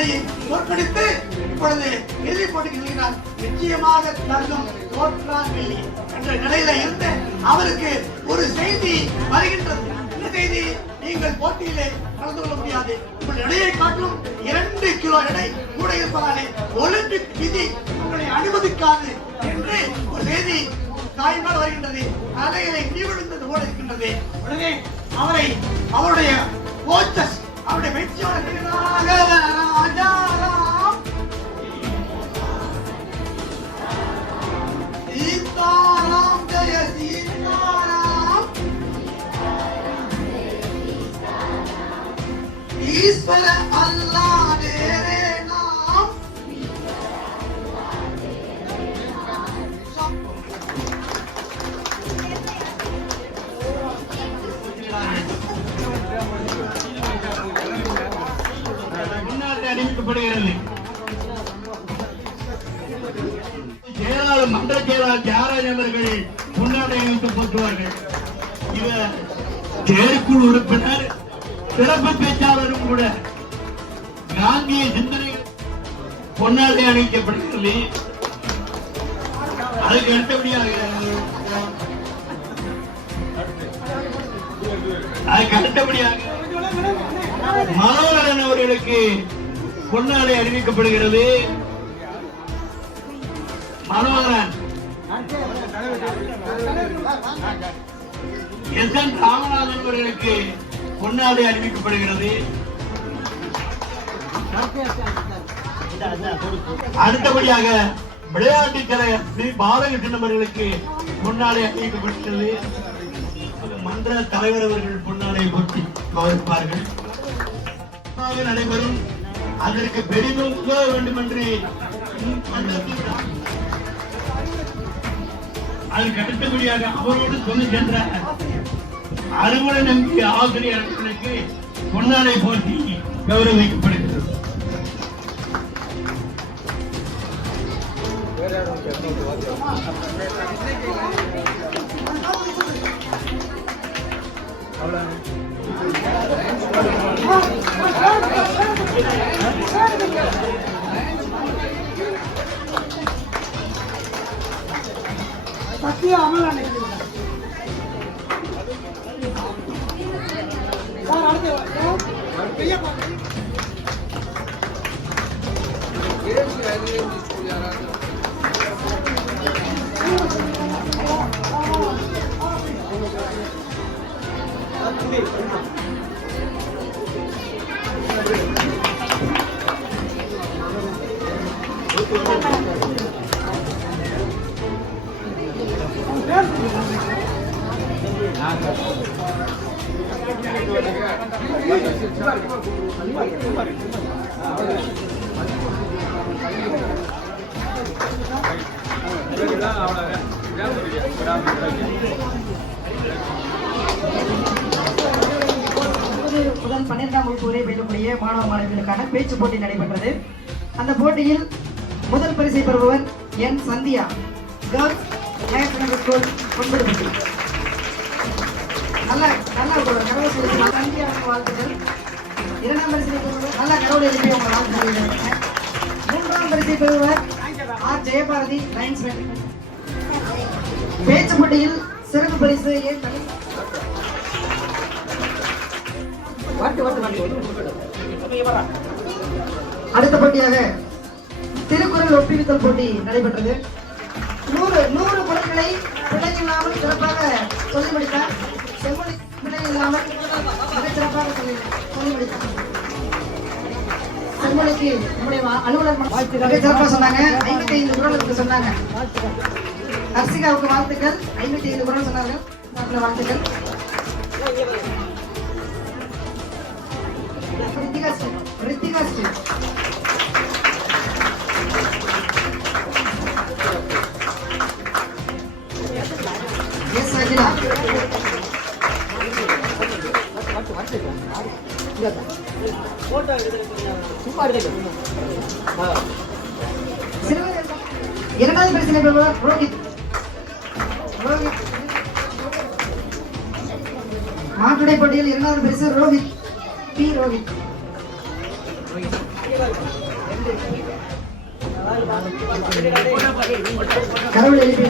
ஈரானுடைய தோற்கடித்து இப்பொழுது இறுதிப் போட்டிக்கு செல்கிறார் நிச்சயமாக தங்கம் தோற்றாங்கல்லி என்ற நிலையில இருந்து அவருக்கு ஒரு செய்தி வருகின்றது. இந்த செய்தி நீங்கள் போட்டியிலே கலந்து கொள்ள முடியாது. உங்கள் எடையை காட்டும் இரண்டு கிலோ எடை கூட இருப்பதாலே ஒலிம்பிக் விதி உங்களை அனுமதிக்காது என்று ஒரு செய்தி தாய்மார் வருகின்றது. தலையிலே நீவிழுந்தது போல இருக்கின்றது. உடனே அவரை அவருடைய கோச்சஸ் அவருடைய வெற்றியோட செயலாளர் மன்ற செயலாளர் தியாகராஜன் அவர்கள் முன்னாடி அறிவித்து போற்றுவார்கள். இவர் செயற்குழு உறுப்பினர் சிறப்பு பேச்சாளரும் கூட காந்திய சிந்தனை பொன்னாடை அணிவிக்கப்படுகிறது. அதுக்கு அடுத்தபடியாக அதுக்கு அடுத்தபடியாக மனோரன் அவர்களுக்கு பொன்னாடை அறிவிக்கப்படுகிறது. மனோகரன் எஸ் என் ராமநாதன் அவர்களுக்கு பொன்னாடை அறிவிக்கப்படுகிறது. அடுத்தபடியாக விளையாட்டு தலைவர் ஸ்ரீ பாலகிருஷ்ணன் அவர்களுக்கு பொன்னாடை அறிவிக்கப்பட்டது மன்ற தலைவர் அவர்கள் பொன்னாடை போட்டி கவனிப்பார்கள் நடைபெறும். அதற்கு பெரிதும் உதவ வேண்டும் என்று மன்றத்தில் அதற்கு அடுத்தபடியாக அவரோடு சொல்லி சென்ற அறுவடை நம்பிய ஆசிரியர்களுக்கு பொன்னாலை போட்டி கௌரவிக்கப்படுகிறது. ஒன்பது முதல் பன்னிரெண்டாம் வகுப்பு வரை பயிலக்கூடிய மாணவ மாணவிகளுக்கான பேச்சு போட்டி நடைபெற்றது. அந்த போட்டியில் முதல் பரிசை பெறுபவர் N Sandhya. Girls higher secondary school ஒன்பது நல்ல நல்ல ஒரு கடவுள் சொல்லி வாழ்த்துக்கள். இரண்டாம் பரிசை பெறுபவர் நல்ல கடவுள் எழுப்பி உங்க வாழ்த்து மூன்றாம் பரிசை ஆர். ஜெயபாரதி லைன்ஸ் பேச்சு போட்டியில் சிறப்பு பரிசு ஏன் அடுத்தபடியாக திருக்குறள் ஒப்புவித்தல் போட்டி நடைபெற்றது. நூறு நூறு பொருட்களை பிழை இல்லாமல் சிறப்பாக சொல்லி முடித்தார் செம்மொழி பிழை இல்லாமல் மிக சொல்லி சொல்லி முடித்தார் செம்மொழிக்கு நம்முடைய அலுவலர் சொன்னாங்க. ஐம்பத்தி ஐந்து குரலுக்கு சொன்னாங்க. ஹர்ஷிகாவுக்கு வாழ்த்துக்கள். ஐம்பத்தி ஐந்து குரல் சொன்னார்கள். வாழ்த்துக்கள். ரித்திகா ஸ்ரீ- ரித்திகா ஸ்ரீ. இரண்டாவது பரிசு பெறுபவர் ரோஹித் ரோஹித் மாட்டுடை போட்டியில் இரண்டாவது பரிசு ரோஹித் பி ரோஹித் கடவுள் எழுப்பி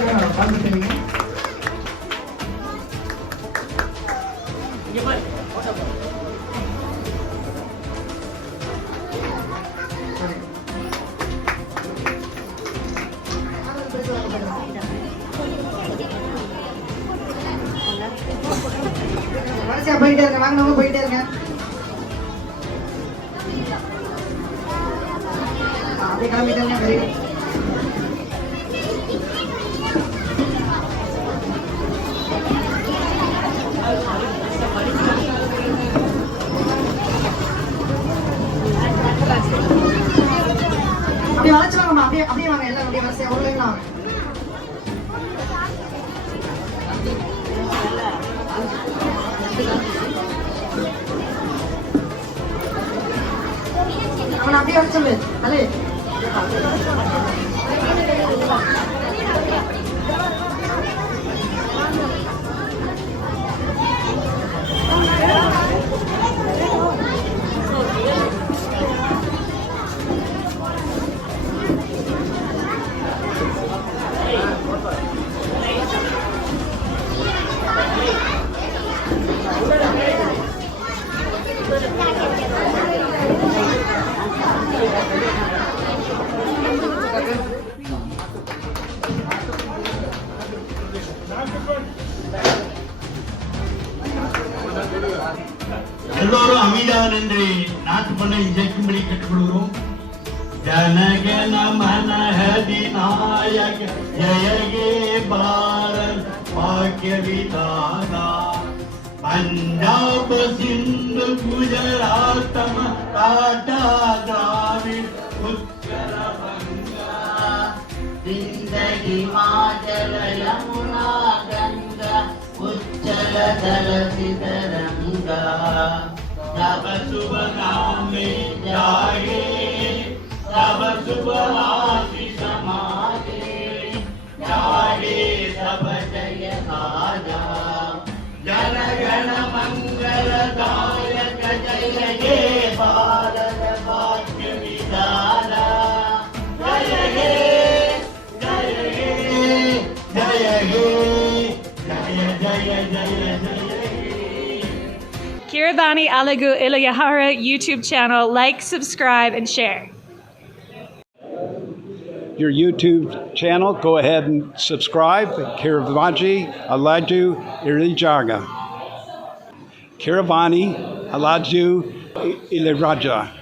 போயிட்டே இருங்க வாங்கினவங்க போயிட்டே இருக்கேன் চলে। আরে எல்லோரும் அமைதியாக நின்று நாட்டு மண்ணை இயக்கும்படி கேட்டுக்கொள்கிறோம். ஜனகன மனஹதி நாயக ஜயகே பாரத் பாக்கிய விதாதா பஞ்சாப சிந்து குஜராத்தம டாடா யமுனா கங்கா உச்சல தல சிதர Sabasubanami Jai Sabasubanami Kiradani Alagu Ilayahara YouTube channel. Like, subscribe, and share. your YouTube channel. Go ahead and subscribe. Kiravaji Alaju Irijaga. Kiravani Alaju Iliraja.